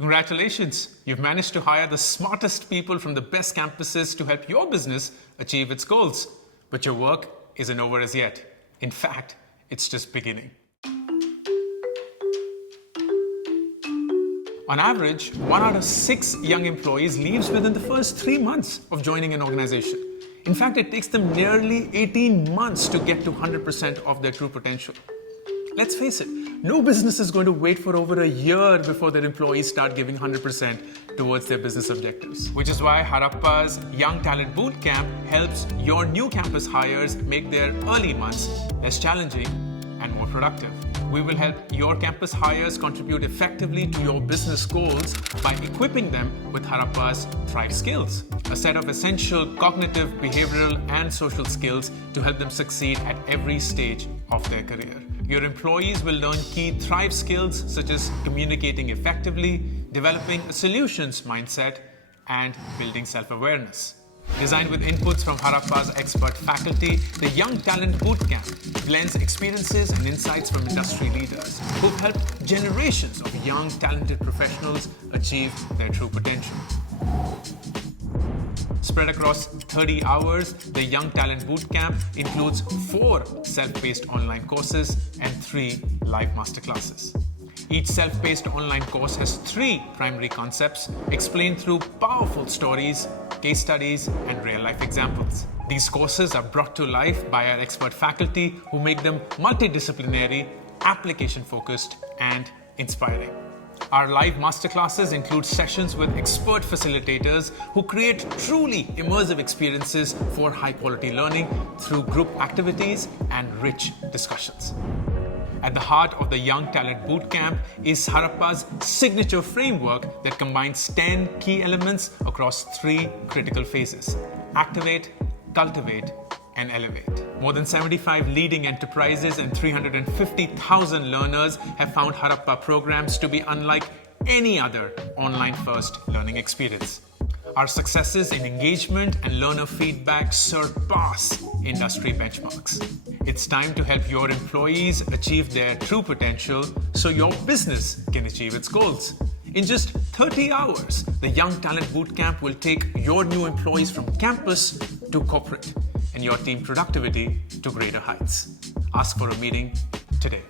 Congratulations! You've managed to hire the smartest people from the best campuses to help your business achieve its goals. But your work isn't over as yet. In fact, it's just beginning. On average, 1 out of 6 young employees leaves within the first 3 months of joining an organization. In fact, it takes them nearly 18 months to get to 100% of their true potential. Let's face it, no business is going to wait for over a year before their employees start giving 100% towards their business objectives. Which is why Harappa's Young Talent Bootcamp helps your new campus hires make their early months less challenging and more productive. We will help your campus hires contribute effectively to your business goals by equipping them with Harappa's Thrive Skills, a set of essential cognitive, behavioral, and social skills to help them succeed at every stage of their career. Your employees will learn key Thrive skills such as communicating effectively, developing a solutions mindset, and building self-awareness. Designed with inputs from Harappa's expert faculty, the Young Talent Bootcamp blends experiences and insights from industry leaders who've helped generations of young, talented professionals achieve their true potential. Spread across 30 hours, the Young Talent Bootcamp includes 4 self-paced online courses and 3 live masterclasses. Each self-paced online course has 3 primary concepts explained through powerful stories, case studies, and real-life examples. These courses are brought to life by our expert faculty who make them multidisciplinary, application-focused, and inspiring. Our live masterclasses include sessions with expert facilitators who create truly immersive experiences for high-quality learning through group activities and rich discussions. At the heart of the Young Talent Bootcamp is Harappa's signature framework that combines 10 key elements across 3 critical phases: activate, cultivate, and elevate. More than 75 leading enterprises and 350,000 learners have found Harappa programs to be unlike any other online-first learning experience. Our successes in engagement and learner feedback surpass industry benchmarks. It's time to help your employees achieve their true potential so your business can achieve its goals. In just 30 hours, the Young Talent Bootcamp will take your new employees from campus to corporate and your team productivity to greater heights. Ask for a meeting today.